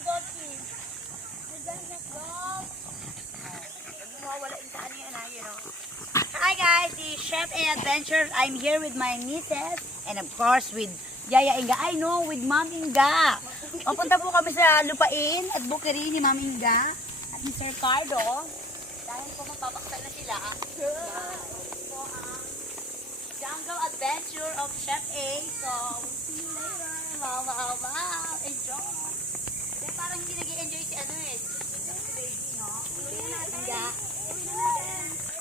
Dottie. Naghanap dog. Mawala yung saan yun, you know. Hi guys, the Chef A Adventures. I'm here with my nieces and of course with Yaya Inga. I know, with Ma'am Inga. Papunta po kami sa lupain at bukiri ni Ma'am Inga at ni Sir Cardo. Dahil po magpapaktal na sila. So, Jungle Adventure of Chef A. So, we'll see you later. Wow. Enjoy. Kaya parang hindi nag-enjoy si ano eh. Si baby, no? Inga.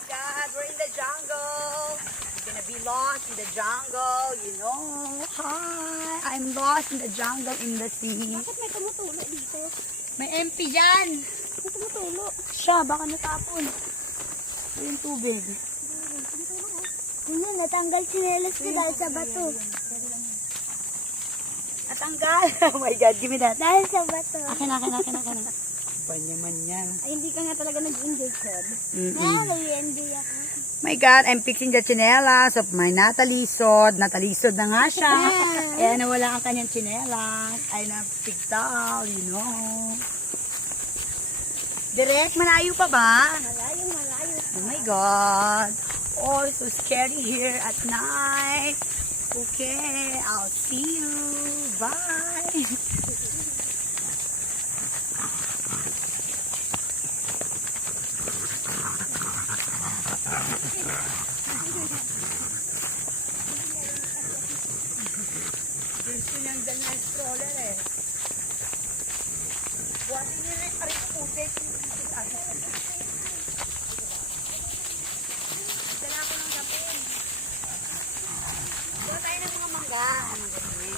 God, we're in the jungle. We're gonna be lost in the jungle, you know. Hi, I'm lost in the jungle in the sea. Bakit may tumutulo dito? May MP dyan. May tumutulo. Siya, baka natapon. Ito yung tubig. Ano, natanggal sinelas ko dahil sa bato. Natanggal. Oh my God, give me that. Dahil sa bato. Akin. Panyaman yan. Ay, hindi ka nga talaga nag-enjoy, Seb. Mm-mm. Nag-enjoy ako. My God, I'm fixing the chinelas of my natalisod. Natalisod na nga siya. Kaya nawala ang kanyang chinelas. Ay na-pigtal, you know. Direk, malayo pa ba? Malayo. Oh my God. Oh, so scary here at night. Okay, I'll see you. Bye. Gusto niyang dala ng stroller eh. Buhatin niya rin pa rin tubig. Dala ko ng gapin. Dala tayo ng mga mangga. Ano ganyan?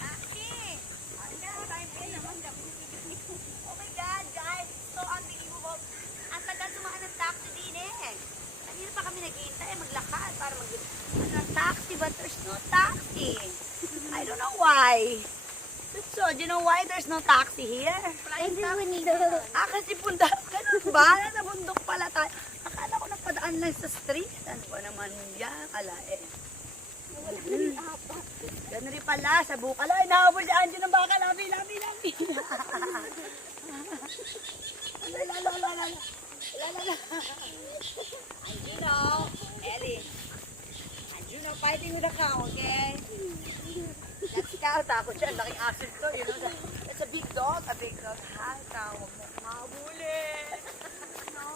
Taxi! Oh my God, guys! So unbelievable. Ang tagal sumaan ng taxi din eh. Kanina pa kami naghihintay maglakad para taxi, but there's no taxi. I don't know why. So, do you know why there's no taxi here? Kasi window. Kasi punta, ganun ba? Nasa bundok pala tayo. Akala ko napadaan lang sa street. Ano ba naman yan? Ala eh. Ganun rin pala, sa bukal. Ay, nahabol si Anjo ng baka. Labi. Anjuno, Ellie. Anjuno, fighting with a cow, okay? That's cow, takot siya. Laking asin to, you know. It's a big dog. Hi, cow. Huwag mo mahabulin. No.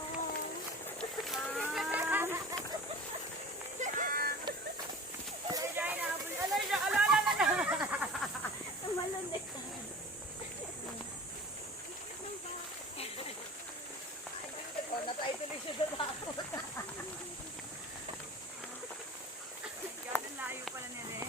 Tumalon eh. Natay tuloy siya sa takot. Ganun layo pala nila eh.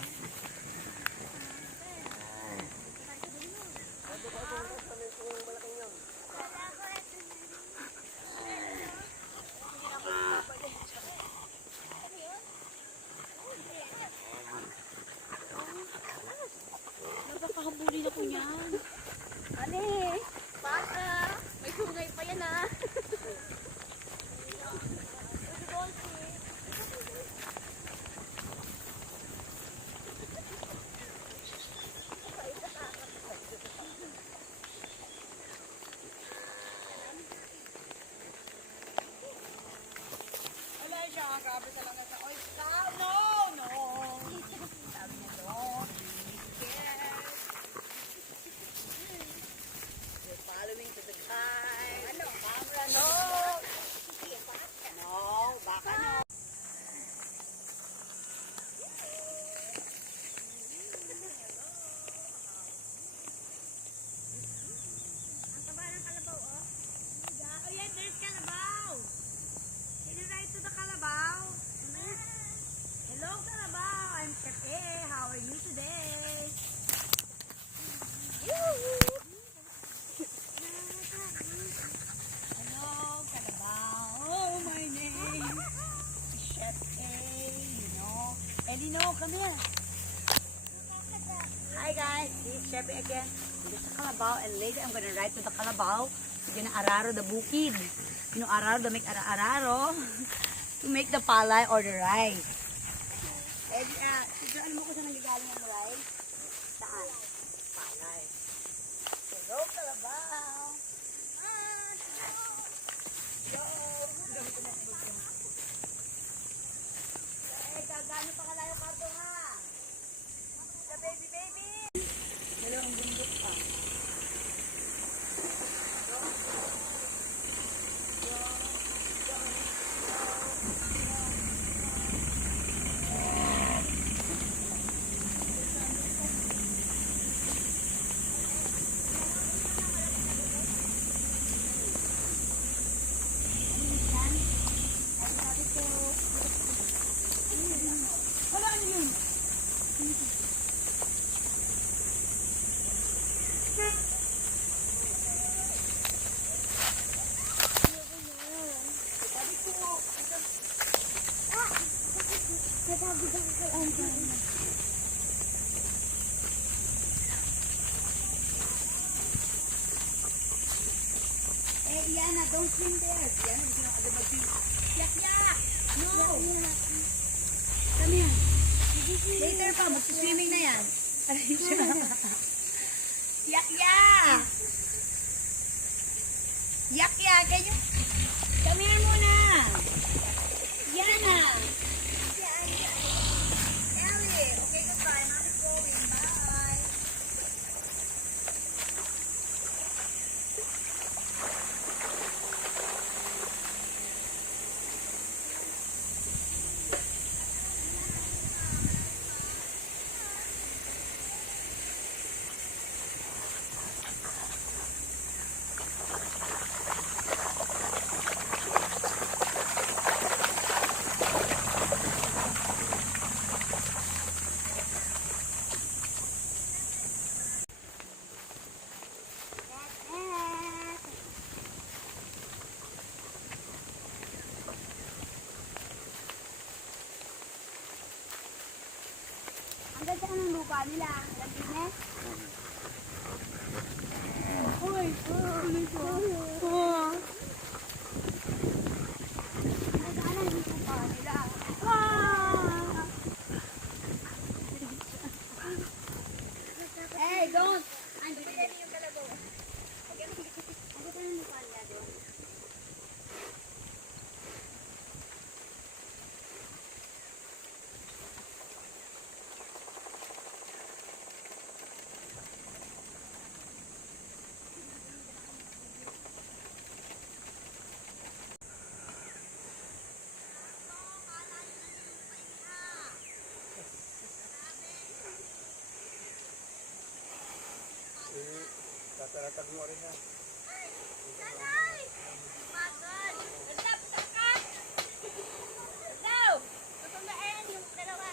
Chef again. This is Calabao, and later I'm gonna ride to the Calabao. We're gonna araro the bukid. You know, araro, the make araro to make the palay or the rice. Eh, siguro alam mo kung saan nagagaling ang rice? Saan? Palay. Hello, Calabao. Eh, gagano pa kalayo ka ito, ha? The baby, baby! Hello, ang bundok pa. Wala, ano yun? Natabi ka kay Anjan. Eh, Diana, don't swim there. Diana, hindi na ako mag-swim. Yak, yak! No! Come here. Later pa, mag-swimming na yan. Yak, yak! Yak, yak! Can you... Come here muna! Diana! Ellie! Okay, goodbye. Mommy's going. Bye! Ang ganda ng lupa nila. Laginet. Uy! Ang ganda ng lupa nila. Hey, don't! Ang ganda yung kalabaw. Ang ganda ng lupa nila doon. Tataratag mo rin ha. Nanay! Magod! Nagtap sa ka! Go! Tutunaan yung dalawa.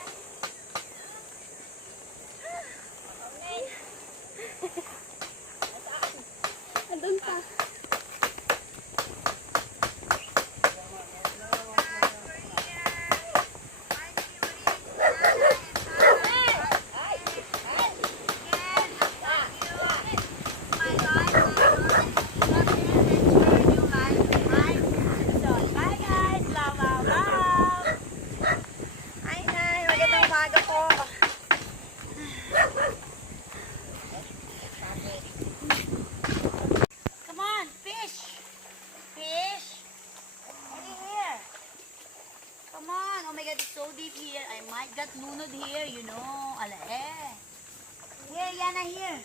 Okay. Andun pa. Bye guys! Love, love, love! Ay, ay, magandang umaga po. Come on, fish! Fish! Get in here! Come on! Oh my God, it's so deep here. I might get lunod here, you know. Ala eh. Here, Yana, here.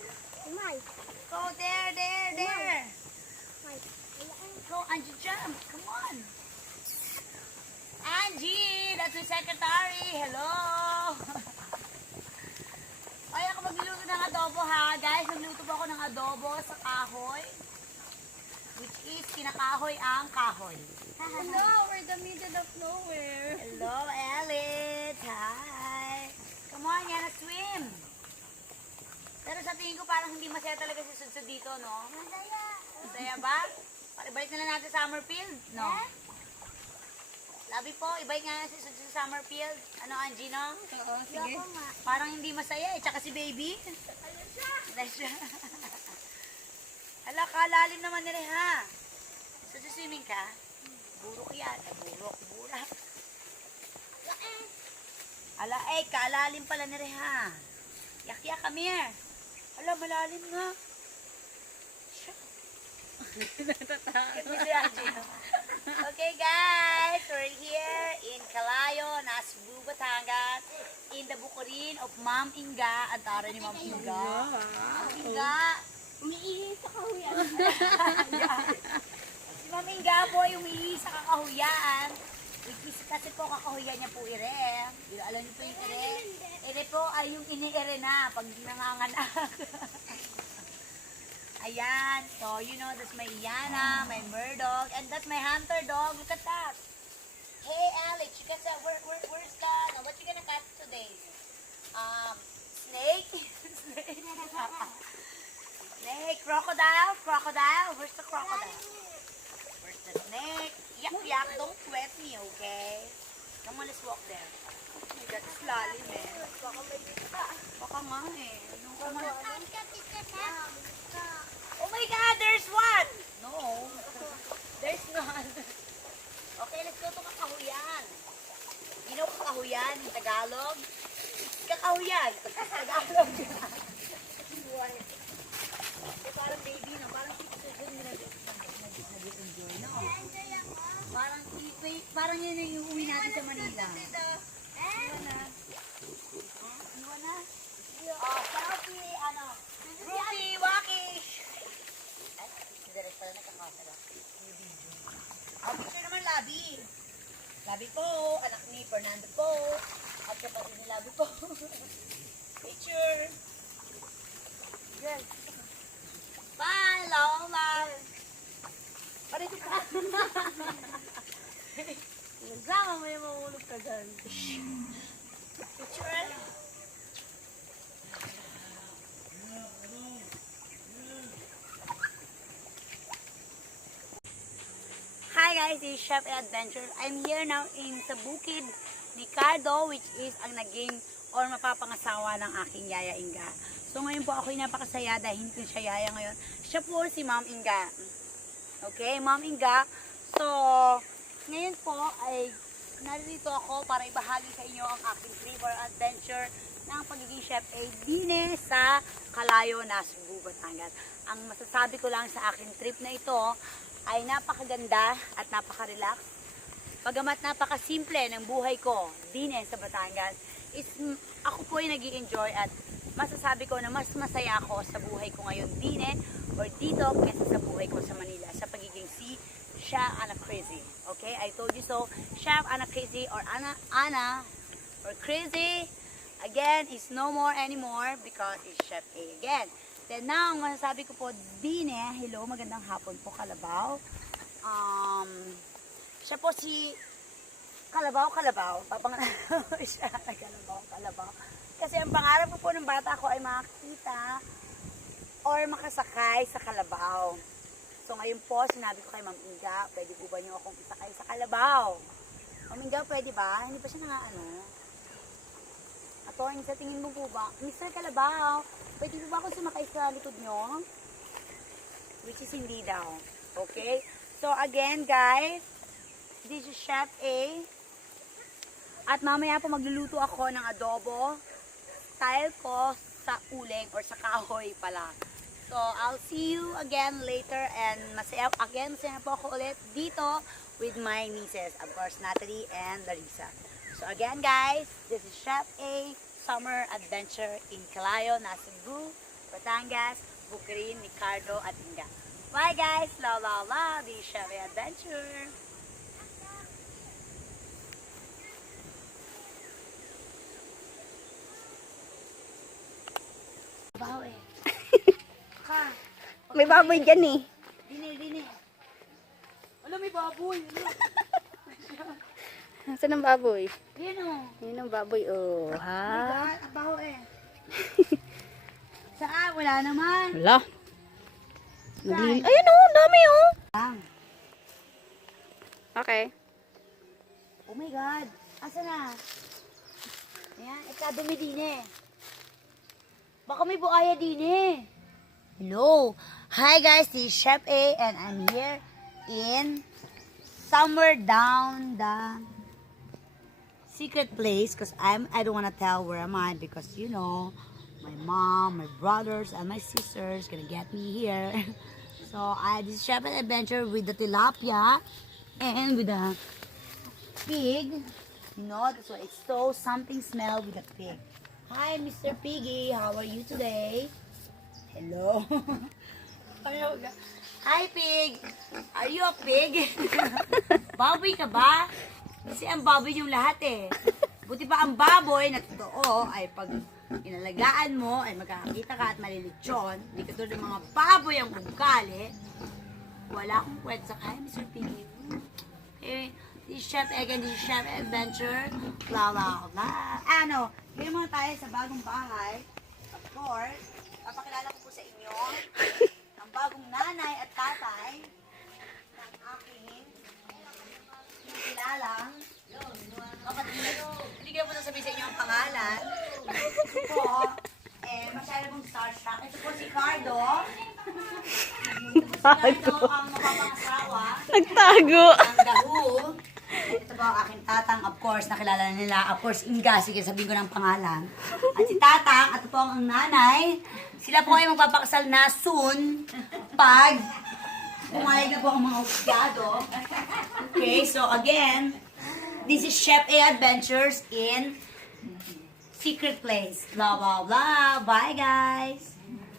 Umay. Go there, there, there. Umay. Go, Angie, jump. Come on. Angie, that's my secretary. Hello. Ay, ako magluluto ng adobo ha. Guys, magluto po ako ng adobo sa kahoy. Which is, kinakahoy ang kahoy. No, we're in the middle of nowhere. Hello, Elliot. Hi. Come on, Yana, swim. Pero sa tingin ko parang hindi masaya talaga si Sudsud dito, no? Masaya. Masaya ba? Ibalik na lang natin sa Summerfield, no? Labi po, ibalik nga natin si Sudsud sa Summerfield. Ano, Angie, no? Oo, sige. Parang hindi masaya eh. Tsaka si baby. Pleasure. Ala, kalalim naman nila ha. So, swimming ka? Burok yan. Burok. Burak. Ala, kalalim pala nila ha. Yak-yak, come here. Ala, malalim nga. Okay guys, we're here in Calayo, Nasugbu, Batangas, in the bukurin of Ma'am Inga. Ang tara ni Ma'am Inga. Ma'am Inga. Umiihi sa kahuyan. Si Ma'am Inga po ay umihi sa kakahuyan. Kasi po kakahuyan niya po ire. Alam niyo po yung ire? Ire po ay yung ini-ire na pag nanganganak. Ayan. So, you know, that's my Yana, my Murdog, and that's my hunter dog. Look at that. Hey, Alex, you got that? Where's the, what you gonna catch today? Snake? Snake. Snake. Crocodile? Crocodile? Where's the crocodile? Where's the snake? Yak, yak. Don't wet me, okay? Come on, let's walk there. Oh my God, it's lalim eh. Baka nga eh. Ano ka nga? Oh my God, there's one! No, there's none. Okay, let's go to Kakahuyan. You know Kakahuyan in Tagalog? Kakahuyan. Tagalog. Parang baby, no? Parang picture dyan nag-enjoy, no? Parang yun yung uwi natin sa Manila. Iwan na. Iwan na? Oh, selfie, ano? Ruby, Wakish! Direct pala nagkakasala. Oh, picture naman, Labi. Labi po, anak ni Fernando po. At kapatid ni Labi po. Picture. Yes. Bye, Lola. Parito ka. Sama mo yung mahulog ka dyan. Picture. Hi guys, this is Chef Adventure. I'm here now in sa bukid ni Cardo, which is ang naging or mapapangasawa ng aking Yaya Inga. So ngayon po ako napakasaya dahil hindi ko siya Yaya ngayon. Siya po si Ma'am Inga. Okay, Ma'am Inga. So, ngayon po ay narito ako para ibahagi sa inyo ang aking trip or adventure ng pagiging Chef Dine sa Calayo, Nasugbu, Batangas. Ang masasabi ko lang sa aking trip na ito ay napakaganda at napaka-relax. Pagamat napaka-simple ng buhay ko dine sa Batangas, ako po ay nag-i-enjoy at masasabi ko na mas masaya ako sa buhay ko ngayon dine or dito kaysa sa buhay ko sa Manila sa pagiging si Chef Anna Crazy. Okay, I told you so. Chef Anna Crazy or Anna or Crazy again is no more anymore because it's Chef A again. Then now, ang masasabi ko po, Dine, hello, magandang hapon po, Kalabaw. Siya po si Kalabaw. Papangalaw siya na Kalabaw. Kasi ang pangarap po ng bata ko ay makakita or makasakay sa Kalabaw. So ngayon po, sinabi ko kay Ma'am Inga, pwede po ba niyo akong isakay sa Kalabaw? Ma'am Inga, pwede ba? Hindi pa siya Attorney, sa tingin mo po ba? Mr. Kalabaw, pwede po ba ako sumakay sa likod nyo? Which is hindi daw. Okay? So again guys, this is Chef A. At mamaya po magluluto ako ng adobo. Style ko sa uling or sa kahoy pala. So I'll see you again later and masaya po ako ulit dito with my nieces. Of course, Natalie and Larissa. So again guys, this is Chef A Summer Adventure in Calayo, Nasugbu, Batangas, Bukirin, Ricardo at Inga. Bye guys, la la la, this is Chef A Adventure. Baho eh. Ha? May baboy dyan eh. Dini. Alam, may baboy. Saan ang baboy? Yan o. Yun ang baboy, oh. Ha? Ang baho eh. Saan? Wala naman. Wala. Ayan oh, dami oh. Okay. Oh my God. Asa na? Ayan, ikadumi din eh. Baka may buaya din eh. Hello. Hi guys, this is Chef A and I'm here in somewhere down the secret place because I don't want to tell where am I because you know my mom, my brothers, and my sisters gonna get me here. So this is Chef and Adventure with the tilapia and with the pig. You know, that's why it's so something smell with the pig. Hi, Mr. Piggy. How are you today? Hello. Hi, pig. Are you a pig? Baboy ka ba? Kasi ang baboy yung lahat eh. Buti pa ang baboy na totoo ay pag inalagaan mo ay magkakakita ka at malilitsyon. Hindi ka tulad ng mga baboy ang ugali. Wala akong kwento. Hi, Mr. Piggy. Okay. This is Chef Egg and this is Chef Adventure. Blah, blah, blah. Ano, ngayon muna tayo sa bagong bahay. Of course, papakilala ko po sa inyo ang bagong nanay at tatay ng aking kilalang kapatid. Hindi ko po sasabihin sa inyo ang pangalan. Ito po, masyado pong starstruck. Ito po si Cardo. Ito po si Cardo ang mapapangasawa. Nagtago. Ang dahu. Ito po ang aking tatang, of course, nakilala na nila. Of course, Inga, sige, sabihin ko ng pangalan. At si tatang, at ito po ang nanay. Sila po ay magpapakasal na soon pag pumayag na po ang mga ospiado. Okay, so again, this is Chef A Adventures in Secret Place. Blah, blah, blah. Bye, guys!